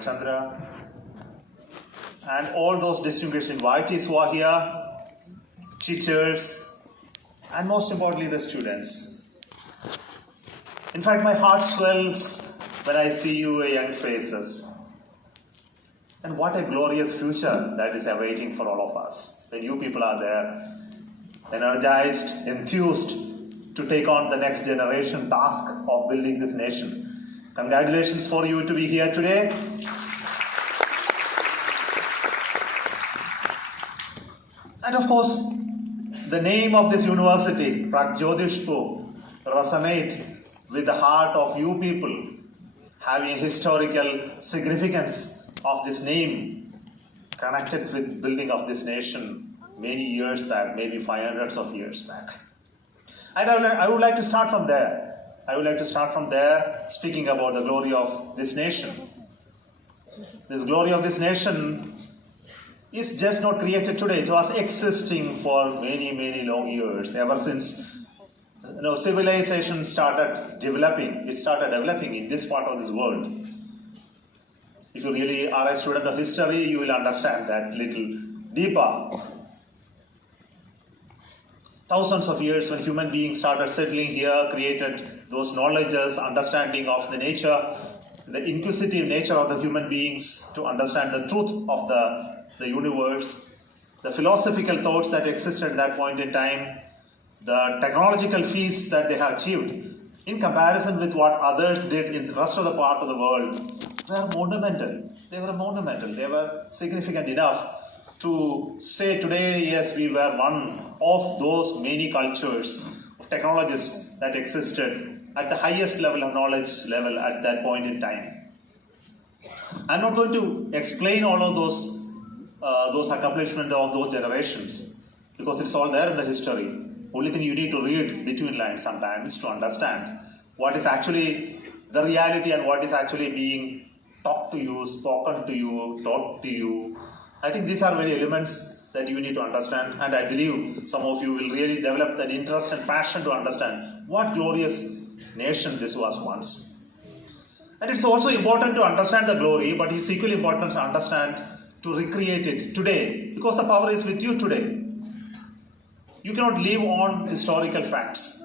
Chandra, and all those distinguished invitees who are here, teachers, and most importantly, the students. In fact, my heart swells when I see your young faces. And what a glorious future that is awaiting for all of us when you people are there, energized, enthused to take on the next generation task of building this nation. Congratulations for you to be here today. And of course, the name of this university, Pragjyotishpur, resonate with the heart of you people, having historical significance of this name connected with building of this nation many years back, maybe 500s of years back. And I would like to start from there. Speaking about the glory of this nation. This glory of this nation is just not created today. It was existing for many, many long years, ever since civilization started developing. It started developing in this part of this world. If you really are a student of history, you will understand that little deeper. Thousands of years when human beings started settling here, created those knowledges, understanding of the nature, the inquisitive nature of the human beings to understand the truth of the universe, the philosophical thoughts that existed at that point in time, the technological feats that they have achieved, in comparison with what others did in the rest of the part of the world, were monumental. They were monumental. They were significant enough to say today, yes, we were one of those many cultures, technologies that existed at the highest level of knowledge level at that point in time. I'm not going to explain all of those accomplishments of those generations because it's all there in the history. Only thing you need to read between lines sometimes to understand what is actually the reality and what is actually being talked to you, spoken to you, taught to you. I think these are very elements that you need to understand, and I believe some of you will really develop that interest and passion to understand what glorious nation this was once. And it's also important to understand the glory, but it's equally important to understand to recreate it today, because the power is with you today. You cannot live on historical facts.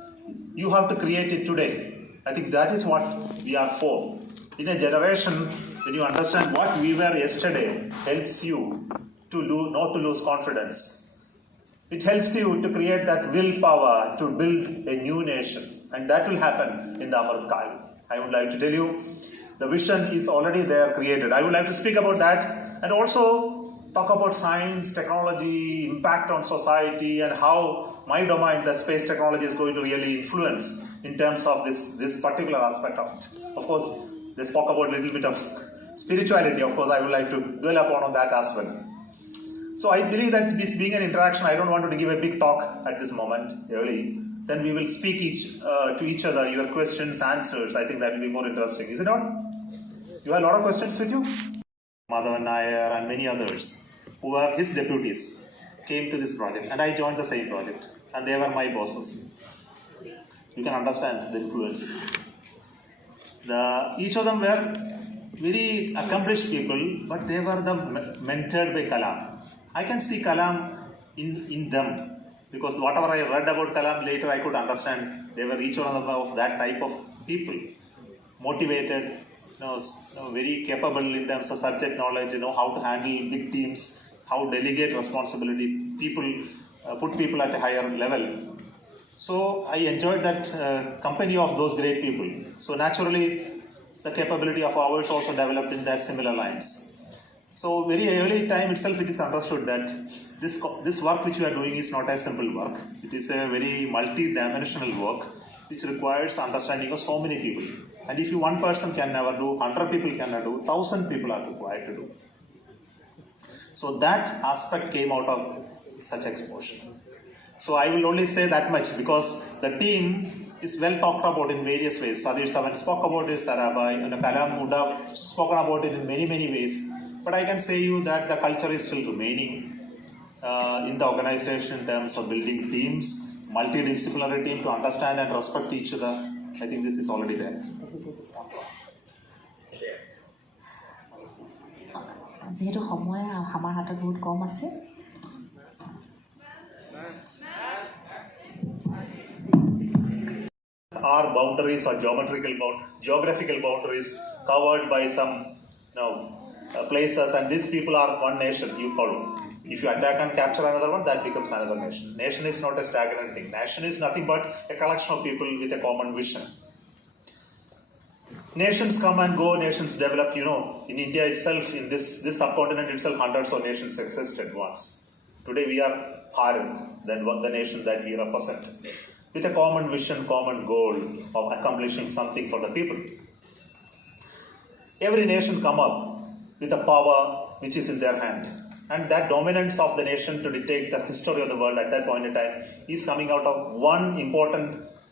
You have to create it today. I think that is what we are for. In a generation, when you understand what we were yesterday, helps you to not to lose confidence. It helps you to create that willpower to build a new nation. And that will happen in the Amrit Kal. I would like to tell you, the vision is already there created. I would like to speak about that and also talk about science, technology, impact on society, and how my domain, the space technology, is going to really influence in terms of this particular aspect of it. Of course, they spoke about a little bit of spirituality. Of course, I would like to dwell upon that as well. So I believe that this being an interaction, I don't want to give a big talk at this moment, early. Then we will speak to each other, your questions, answers. I think that will be more interesting. Is it not? You have a lot of questions with you? Madhavan Nair and many others who were his deputies came to this project, and I joined the same project, and they were my bosses. You can understand the influence. Each of them were very accomplished people, but they were mentored by Kalam. I can see Kalam in them, because whatever I read about Kalam later, I could understand they were each one of that type of people, motivated, very capable in terms of subject knowledge, how to handle big teams, how delegate responsibility, put people at a higher level. So I enjoyed that company of those great people. So naturally, the capability of ours also developed in that similar lines. So very early time itself, it is understood that this work which we are doing is not a simple work. It is a very multi-dimensional work which requires understanding of so many people. And if one person can never do, 100 people cannot do, 1,000 people are required to do. So that aspect came out of such exposure. So I will only say that much because the team is well talked about in various ways. Sadir Savan spoke about it, Sarabhai, Kalam would have spoken about it in many, many ways. But I can say you that the culture is still remaining in the organization in terms of building teams, multidisciplinary team to understand and respect each other. I think this is already there. যেহেতু সময় আমাৰ হাতত বহুত কম আছে Are boundaries or geographical boundaries covered by some places, and these people are one nation, you call. If you attack and capture another one, that becomes another nation. Nation is not a stagnant thing. Nation is nothing but a collection of people with a common vision. Nations come and go, nations develop, in India itself, in this subcontinent itself, hundreds of nations existed once. Today we are Bharat, the nation that we represent, with a common vision, common goal of accomplishing something for the people. Every nation come up with a power which is in their hand. And that dominance of the nation to dictate the history of the world at that point in time is coming out of one important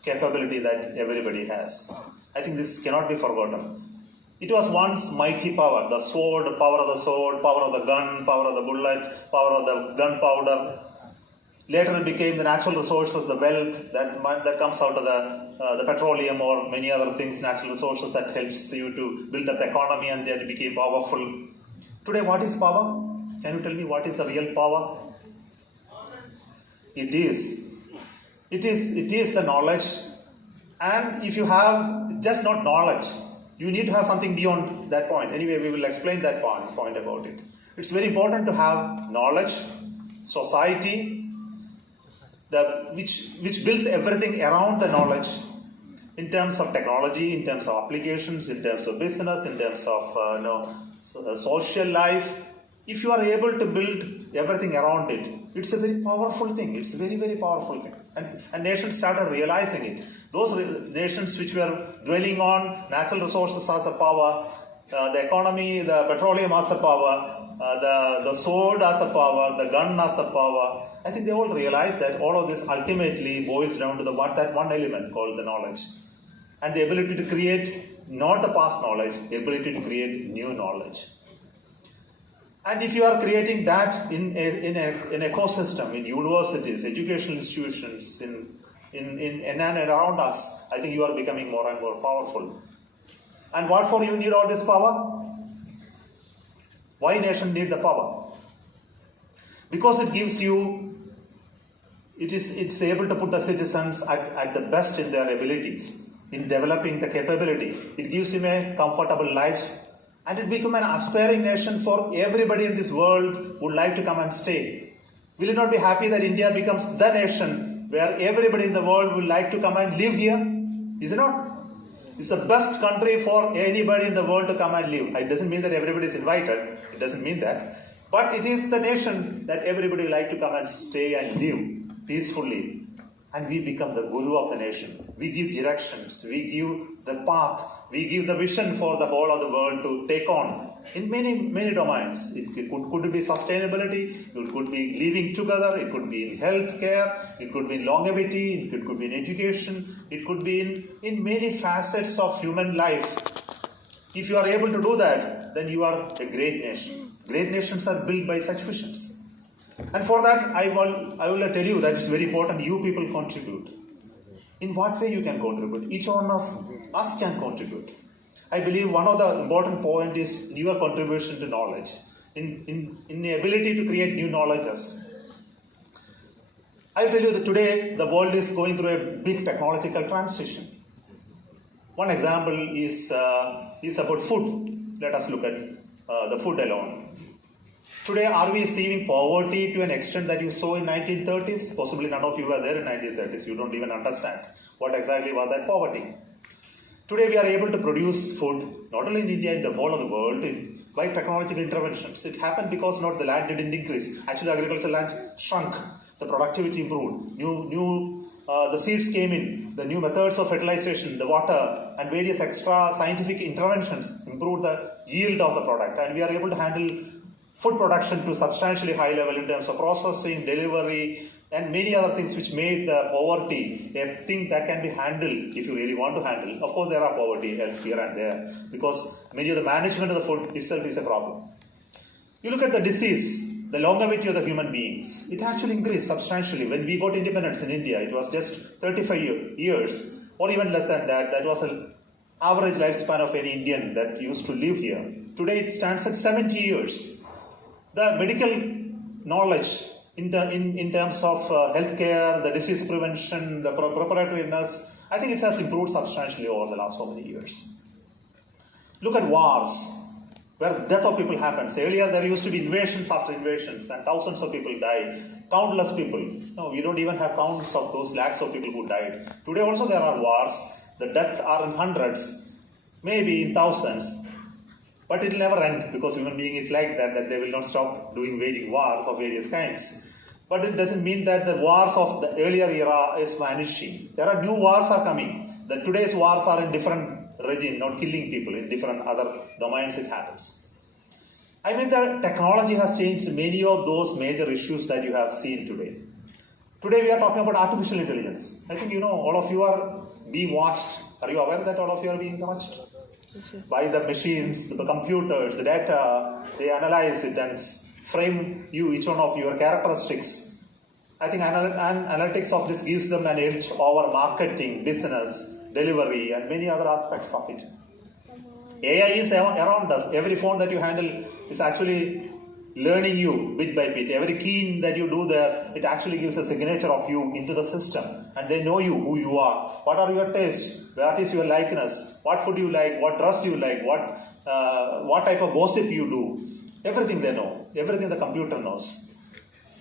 capability that everybody has. I think this cannot be forgotten. It was once mighty power, the sword, power of the sword, power of the gun, power of the bullet, power of the gunpowder. Later it became the natural resources, the wealth that comes out of the petroleum or many other things, natural resources that helps you to build up the economy, and then it became powerful. Today, what is power? Can you tell me what is the real power? It is the knowledge. And if you have just not knowledge, you need to have something beyond that point. Anyway, we will explain that point about it. It's very important to have knowledge, society, which builds everything around the knowledge in terms of technology, in terms of applications, in terms of business, in terms of social life. If you are able to build everything around it, it's a very powerful thing. It's a very, very powerful thing. And nations started realizing it. Those nations which were dwelling on natural resources as a power, the economy, the petroleum as a power, the sword as a power, the gun as the power, I think they all realize that all of this ultimately boils down to that one element called the knowledge. And the ability to create not the past knowledge, the ability to create new knowledge. And if you are creating that in an ecosystem, in universities, educational institutions, in and around us, I think you are becoming more and more powerful. And what for you need all this power? Why nation need the power? Because it gives you, it's able to put the citizens at the best in their abilities, in developing the capability. It gives him a comfortable life. And it become an aspiring nation for everybody in this world who would like to come and stay. Will you not be happy that India becomes the nation where everybody in the world would like to come and live here? Is it not? It's the best country for anybody in the world to come and live. It doesn't mean that everybody is invited. It doesn't mean that. But it is the nation that everybody would like to come and stay and live peacefully. And we become the guru of the nation. We give directions. We give the path. We give the vision for the whole of the world to take on in many, many domains. It could be sustainability. It could be living together. It could be in healthcare. It could be in longevity. It could be in education. It could be in many facets of human life. If you are able to do that, then you are a great nation. Great nations are built by such visions. And for that, I will tell you that it's very important you people contribute. In what way you can contribute? Each one of us can contribute. I believe one of the important points is your contribution to knowledge, in the ability to create new knowledges. I tell you that today the world is going through a big technological transition. One example is about food. Let us look at the food alone. Today, are we seeing poverty to an extent that you saw in 1930s? Possibly none of you were there in 1930s. You don't even understand what exactly was that poverty. Today, we are able to produce food, not only in India, in the whole of the world, by technological interventions. It happened because not the land didn't increase. Actually, the agricultural land shrunk. The productivity improved. The seeds came in. The new methods of fertilization, the water, and various extra scientific interventions improved the yield of the product. And we are able to handle food production to substantially high level in terms of processing, delivery, and many other things which made the poverty a thing that can be handled if you really want to handle. Of course, there are poverty else here and there because many of the management of the food itself is a problem. You look at the disease, the longevity of the human beings. It actually increased substantially. When we got independence in India, it was just 35 years or even less than that. That was an average lifespan of any Indian that used to live here. Today, it stands at 70 years. The medical knowledge in terms of healthcare, the disease prevention, the preparatoriness, I think it has improved substantially over the last so many years. Look at wars, where death of people happens. Earlier there used to be invasions after invasions and thousands of people died, countless people. No, we don't even have counts of those lakhs of people who died. Today also there are wars, the deaths are in hundreds, maybe in thousands, but it will never end because human being is like that they will not stop waging wars of various kinds. But it doesn't mean that the wars of the earlier era is vanishing. There are new wars are coming. Today's wars are in different regime, not killing people. In different other domains it happens. I mean, the technology has changed many of those major issues that you have seen today. Today we are talking about artificial intelligence. I think you know all of you are being watched. Are you aware that all of you are being watched? By the machines, the computers, the data, they analyze it and frame each one of your characteristics. I think analytics of this gives them an edge over marketing, business, delivery, and many other aspects of it. AI is around us. Every phone that you handle is actually learning you bit by bit. Every key that you do there, it actually gives a signature of you into the system. And they know you, who you are. What are your tastes? What is your likeness? What food you like? What dress you like? What type of gossip you do? Everything they know. Everything the computer knows.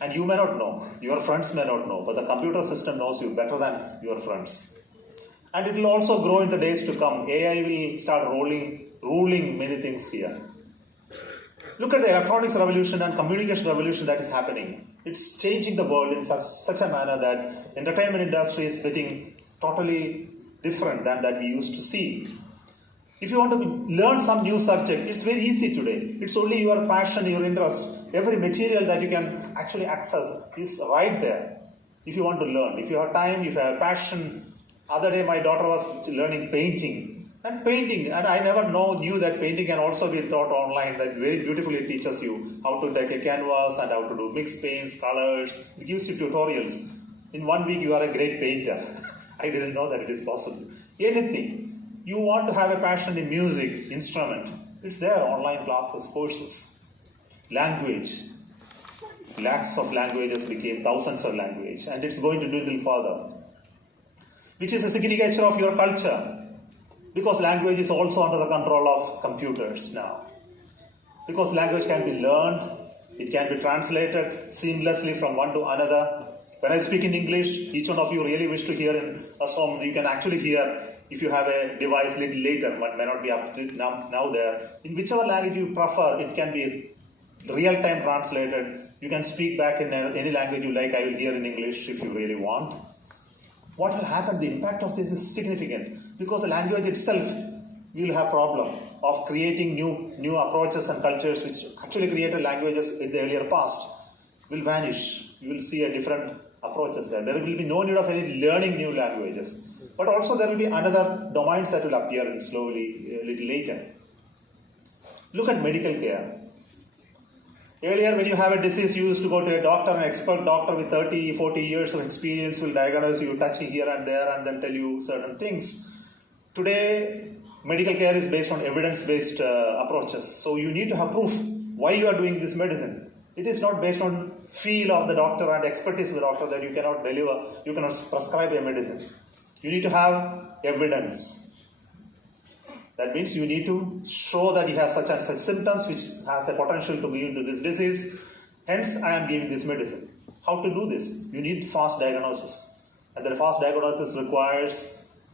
And you may not know. Your friends may not know. But the computer system knows you better than your friends. And it will also grow in the days to come. AI will start ruling many things here. Look at the electronics revolution and communication revolution that is happening. It's changing the world in such a manner that entertainment industry is getting totally different than that we used to see. If you want to learn some new subject, it's very easy today. It's only your passion, your interest. Every material that you can actually access is right there. If you want to learn, if you have time, if you have passion. Other day my daughter was learning painting. And I never knew that painting can also be taught online. That very beautifully teaches you how to take a canvas and how to do mixed paints, colors. It gives you tutorials. In 1 week you are a great painter. I didn't know that it is possible. Anything. You want to have a passion in music, instrument. It's there, online classes, courses. Language. Lakhs of languages became thousands of languages. And it's going to dwindle further. Which is a signature of your culture. Because language is also under the control of computers now. Because language can be learned, it can be translated seamlessly from one to another. When I speak in English, each one of you really wish to hear in Assam, you can actually hear if you have a device little later, but may not be up to now there. In whichever language you prefer, it can be real-time translated. You can speak back in any language you like. I will hear in English if you really want. What will happen? The impact of this is significant because the language itself will have problem of creating new approaches and cultures which actually created languages in the earlier past will vanish. You will see a different approaches there. There will be no need of any learning new languages. But also there will be another domains that will appear slowly a little later. Look at medical care. Earlier, when you have a disease, you used to go to a doctor, an expert doctor with 30, 40 years of experience will diagnose you, touch you here and there, and then tell you certain things. Today, medical care is based on evidence-based approaches. So you need to have proof why you are doing this medicine. It is not based on feel of the doctor and expertise of the doctor that you cannot deliver, you cannot prescribe a medicine. You need to have evidence. That means you need to show that he has such and such symptoms which has a potential to be into this disease. Hence, I am giving this medicine. How to do this? You need fast diagnosis. And the fast diagnosis requires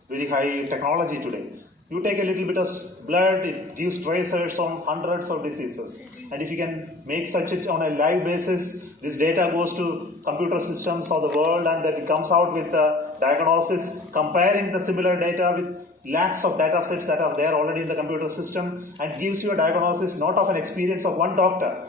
very high technology today. You take a little bit of blood, it gives tracers on hundreds of diseases. And if you can make such it on a live basis, this data goes to computer systems of the world and then it comes out with a diagnosis, comparing the similar data with lakhs of data sets that are there already in the computer system and gives you a diagnosis not of an experience of one doctor.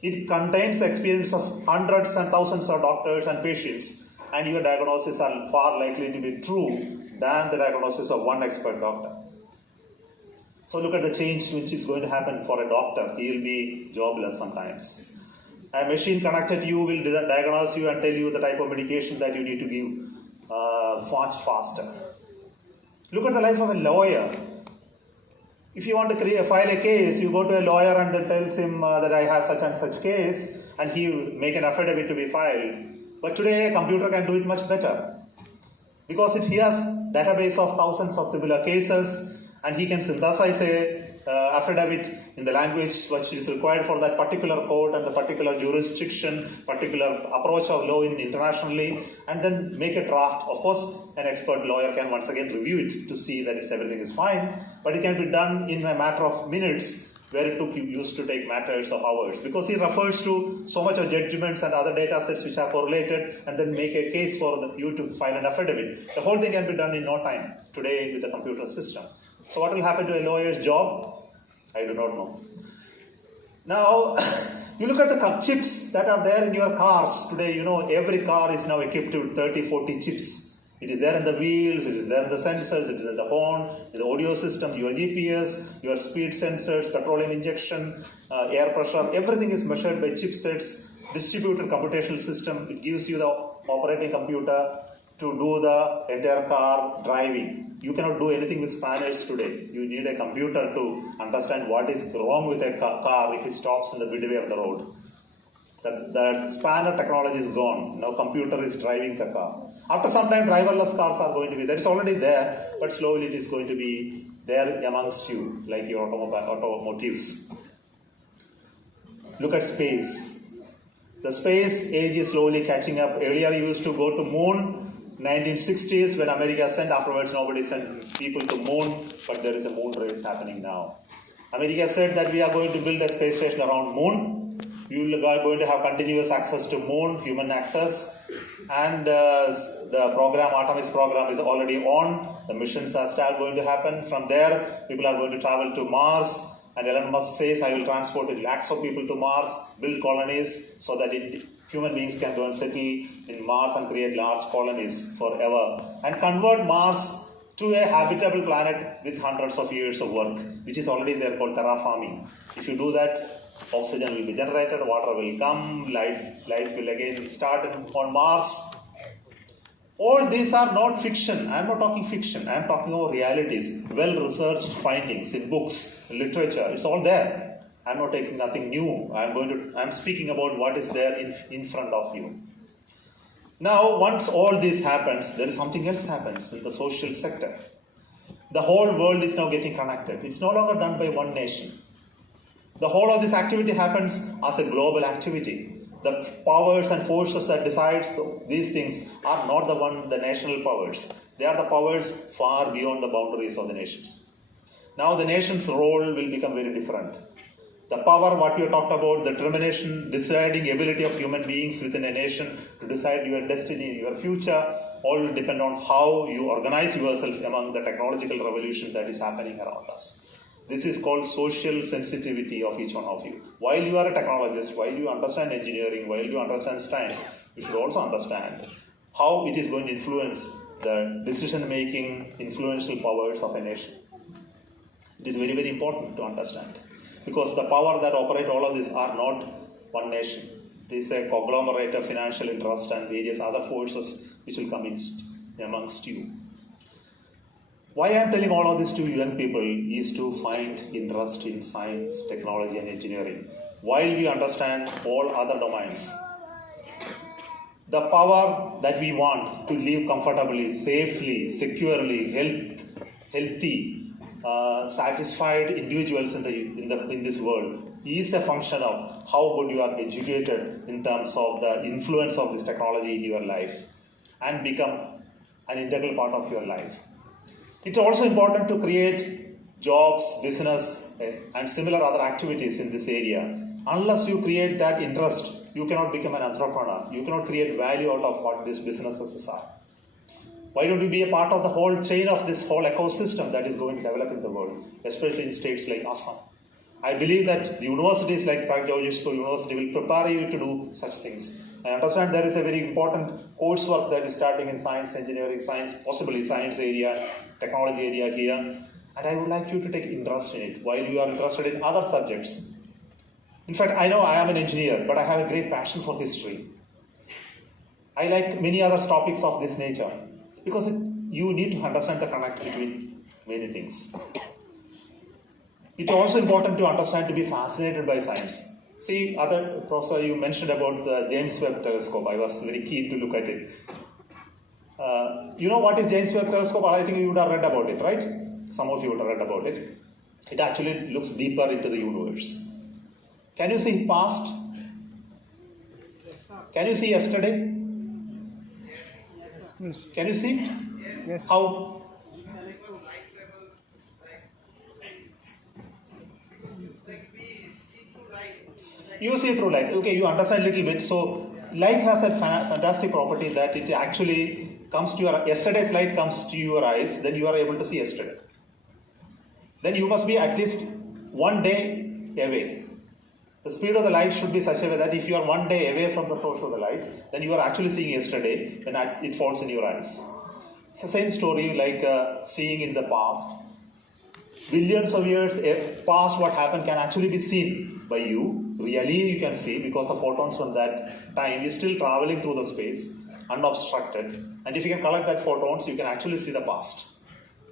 It contains the experience of hundreds and thousands of doctors and patients, and your diagnosis are far likely to be true than the diagnosis of one expert doctor. So look at the change which is going to happen for a doctor. He will be jobless sometimes. A machine connected to you will diagnose you and tell you the type of medication that you need to give much faster. Look at the life of a lawyer. If you want to file a case, you go to a lawyer and then tells him that I have such and such case, and he will make an affidavit to be filed. But today, a computer can do it much better, because he has database of thousands of similar cases, and he can synthesize a affidavit in the language which is required for that particular court and the particular jurisdiction, particular approach of law internationally, and then make a draft. Of course, an expert lawyer can once again review it to see that everything is fine, but it can be done in a matter of minutes, where it used to take matters of hours, because he refers to so much of judgments and other data sets which are correlated, and then make a case for you to file an affidavit. The whole thing can be done in no time today with the computer system. So what will happen to a lawyer's job? I do not know. Now, you look at the chips that are there in your cars today. Every car is now equipped with 30, 40 chips. It is there in the wheels, it is there in the sensors, it is in the horn, in the audio system, your GPS, your speed sensors, petroleum injection, air pressure. Everything is measured by chipsets, distributed computational system. It gives you the operating computer to do the entire car driving. You cannot do anything with spanners today. You need a computer to understand what is wrong with a car if it stops in the midway of the road. The spanner technology is gone. Now computer is driving the car. After some time, driverless cars are going to be there. It's already there, but slowly it is going to be there amongst you, like your automotives. Look at space. The space age is slowly catching up. Earlier you used to go to moon. 1960s, when America sent, afterwards nobody sent people to moon, but there is a moon race happening now. America said that we are going to build a space station around moon. You are going to have continuous access to moon, human access, and the program, Artemis program, is already on. The missions are still going to happen. From there, people are going to travel to Mars, and Elon Musk says, I will transport lakhs of people to Mars, build colonies, so that human beings can go and settle in Mars and create large colonies forever, and convert Mars to a habitable planet with hundreds of years of work, which is already there, called terraforming. If you do that, oxygen will be generated, water will come, life will again start on Mars. All these are not fiction. I am not talking fiction. I am talking about realities, well-researched findings in books, in literature. It's all there. I am not taking nothing new. I am speaking about what is there in front of you. Now, once all this happens, there is something else happens in the social sector. The whole world is now getting connected. It's no longer done by one nation. The whole of this activity happens as a global activity. The powers and forces that decides these things are not the national powers. They are the powers far beyond the boundaries of the nations. Now the nation's role will become very different. The power, what you talked about, the determination, deciding ability of human beings within a nation to decide your destiny, your future, all will depend on how you organize yourself among the technological revolution that is happening around us. This is called social sensitivity of each one of you. While you are a technologist, while you understand engineering, while you understand science, you should also understand how it is going to influence the decision-making, influential powers of a nation. It is very, very important to understand. Because the power that operate all of this are not one nation. It is a conglomerate of financial interest and various other forces which will come in amongst you. Why I am telling all of this to young people is to find interest in science, technology and engineering. While we understand all other domains, the power that we want to live comfortably, safely, securely, healthy, satisfied individuals in this world is a function of how good you are educated in terms of the influence of this technology in your life and become an integral part of your life. It's also important to create jobs, business, and similar other activities in this area. Unless you create that interest, you cannot become an entrepreneur. You cannot create value out of what these businesses are. Why don't you be a part of the whole chain of this whole ecosystem that is going to develop in the world, especially in states like Assam? I believe that the universities like Panicker University will prepare you to do such things. I understand there is a very important coursework that is starting in science, engineering, science, possibly science area, technology area here, and I would like you to take interest in it while you are interested in other subjects. In fact, I know I am an engineer, but I have a great passion for history. I like many other topics of this nature because you need to understand the connect between many things. It's also important to understand, to be fascinated by science. See, other professor, you mentioned about the James Webb Telescope. I was very keen to look at it. You know what is James Webb Telescope? I think you would have read about it, right? Some of you would have read about it. It actually looks deeper into the universe. Can you see past? Can you see yesterday? Can you see? Yes. How? You see through light. Okay, you understand a little bit. So, light has a fantastic property that it actually comes to your, yesterday's light comes to your eyes, then you are able to see yesterday. Then you must be at least 1 day away. The speed of the light should be such a way that if you are 1 day away from the source of the light, then you are actually seeing yesterday when it falls in your eyes. It's the same story like seeing in the past. Billions of years past what happened can actually be seen by you. Really you can see because the photons from that time is still traveling through the space unobstructed. And if you can collect that photons, you can actually see the past.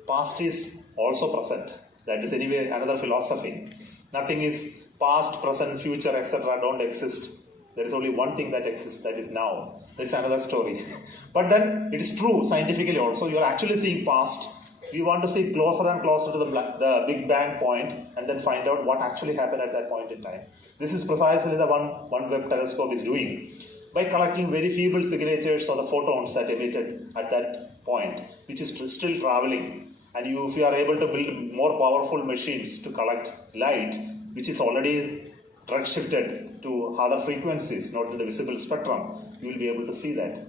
Past is also present. That is anyway another philosophy. Nothing is past, present, future, etc. don't exist. There is only one thing that exists, that is now. That's another story. But then it is true scientifically also. You are actually seeing past. We want to see closer and closer to the Big Bang point and then find out what actually happened at that point in time. This is precisely the one Webb telescope is doing by collecting very feeble signatures of the photons that emitted at that point, which is still traveling. And if you are able to build more powerful machines to collect light, which is already redshifted to other frequencies, not in the visible spectrum, you will be able to see that.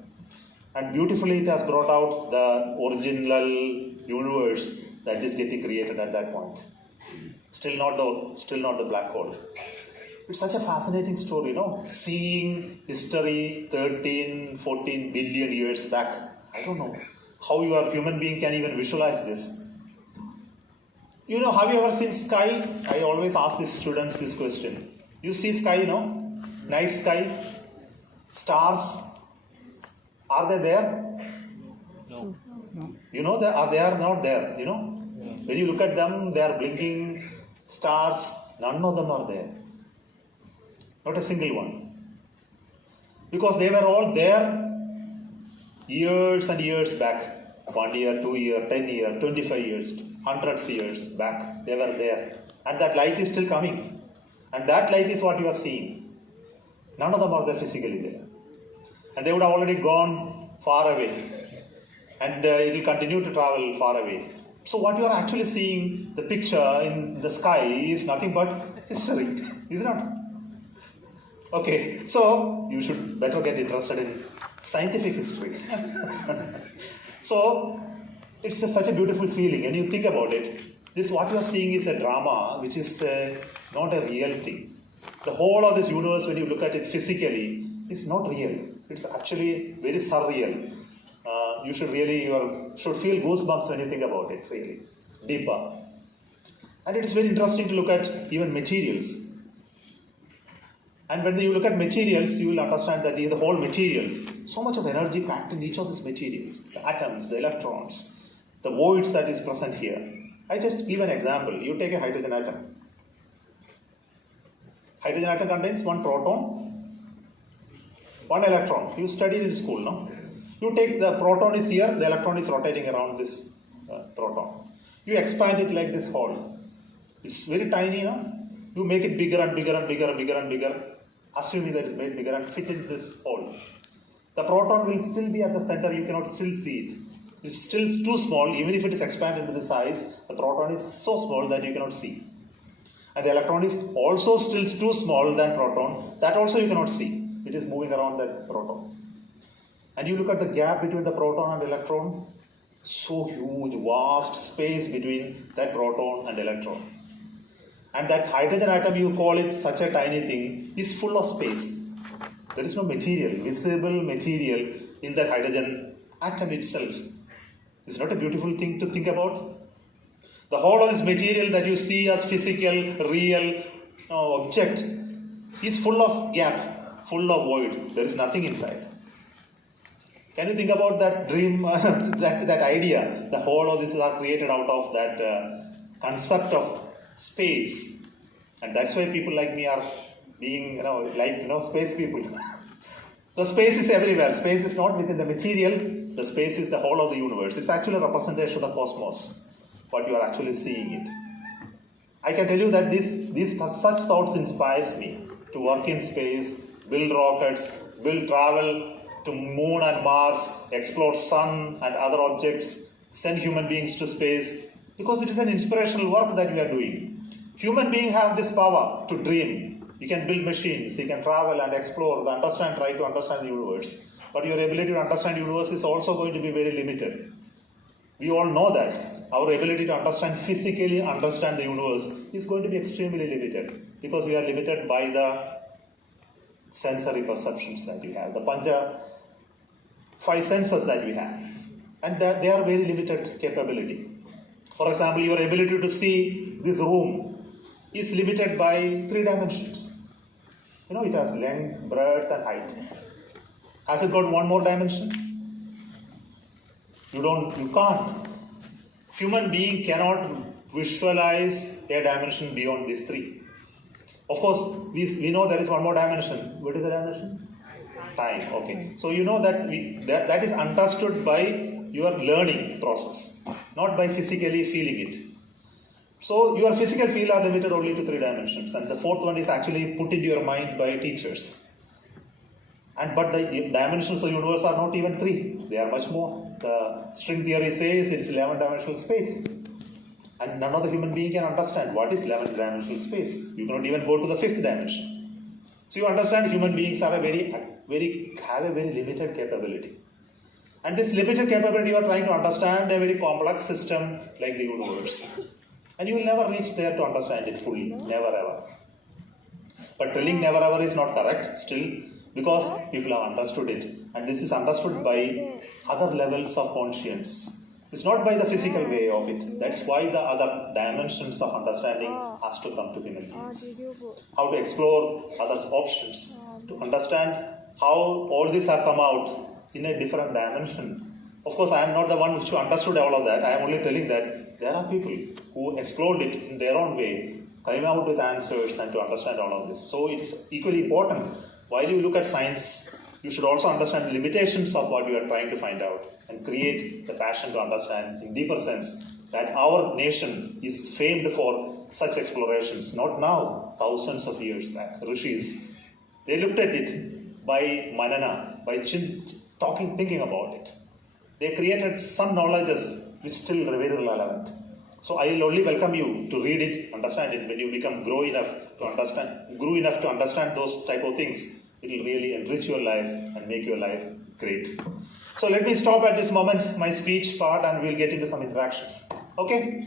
And beautifully it has brought out the original universe that is getting created at that point. Still not the black hole. It's such a fascinating story, you know, seeing history 13, 14 billion years back. I don't know how your human being can even visualize this. You know, have you ever seen sky? I always ask these students this question. You see sky, you know? Night sky? Stars? Are they there? No. You know, they are not there, you know? Yeah. When you look at them, they are blinking stars. None of them are there. Not a single one. Because they were all there years and years back. 1 year, 2 years, 10 years, 25 years, hundreds of years back. They were there. And that light is still coming. And that light is what you are seeing. None of them are there physically there. And they would have already gone far away. And it will continue to travel far away. So what you are actually seeing, the picture in the sky is nothing but history, is it not? Okay, so you should better get interested in scientific history. So it's such a beautiful feeling. When you think about it, what you are seeing is a drama, which is not a real thing. The whole of this universe, when you look at it physically, is not real. It's actually very surreal. You should feel goosebumps when you think about it, really, deeper. And it is very interesting to look at even materials. And when you look at materials, you will understand that the whole materials, so much of energy packed in each of these materials, the atoms, the electrons, the voids that is present here. I just give an example. You take a hydrogen atom. Hydrogen atom contains one proton, one electron. You studied in school, no? You take the proton is here, the electron is rotating around this proton. You expand it like this hole. It's very tiny, no? You make it bigger and bigger and bigger and bigger and bigger, assuming that it's made bigger and fit into this hole. The proton will still be at the center, you cannot still see it. It's still too small, even if it is expanded to the size, the proton is so small that you cannot see. And the electron is also still too small than proton, that also you cannot see. It is moving around that proton. And you look at the gap between the proton and electron, so huge, vast space between that proton and electron. And that hydrogen atom, you call it such a tiny thing, is full of space. There is no material, visible material in that hydrogen atom itself. Is not a beautiful thing to think about? The whole of this material that you see as physical, real object is full of gap, full of void. There is nothing inside. Can you think about that dream, that idea? The whole of this is created out of that concept of space. And that's why people like me are being, space people. The space is everywhere. Space is not within the material. The space is the whole of the universe. It's actually a representation of the cosmos, what you are actually seeing it. I can tell you that such thoughts inspires me to work in space, build rockets, travel to Moon and Mars, explore Sun and other objects, send human beings to space, because it is an inspirational work that we are doing. Human beings have this power to dream. You can build machines, you can travel and explore, try to understand the universe. But your ability to understand the universe is also going to be very limited. We all know that. Our ability to physically understand the universe is going to be extremely limited, because we are limited by the sensory perceptions that we have, the five senses that we have. And they are very limited capability. For example, your ability to see this room is limited by 3 dimensions. It has length, breadth, and height. Has it got one more dimension? You can't. Human being cannot visualize a dimension beyond these 3. Of course, we know there is one more dimension. What is the dimension? Time. Okay. So you know that that is understood by your learning process, not by physically feeling it. So your physical feel are limited only to 3 dimensions, and the 4th one is actually put into your mind by teachers. But the dimensions of the universe are not even 3; they are much more. The string theory says it's 11-dimensional space, and none of the human being can understand what is 11-dimensional space. You cannot even go to the 5th dimension. So you understand human beings are have a very limited capability. And this limited capability, you are trying to understand a very complex system like the universe. And you will never reach there to understand it fully. Never ever. But telling never ever is not correct still, because people have understood it. And this is understood by other levels of conscience. It's not by the physical way of it. That's why the other dimensions of understanding has to come to human beings. How to explore others' options, to understand how all these have come out in a different dimension. Of course, I am not the one who understood all of that. I am only telling that there are people who explored it in their own way, coming out with answers and to understand all of this. So it is equally important. While you look at science, you should also understand the limitations of what you are trying to find out and create the passion to understand in deeper sense that our nation is famed for such explorations. Not now, thousands of years back. Rishis, they looked at it by manana, by thinking about it. They created some knowledges which still are very relevant. So I will only welcome you to read it, understand it. When you become grow enough to understand those type of things, it will really enrich your life and make your life great. So let me stop at this moment, my speech part, and we'll get into some interactions. Okay?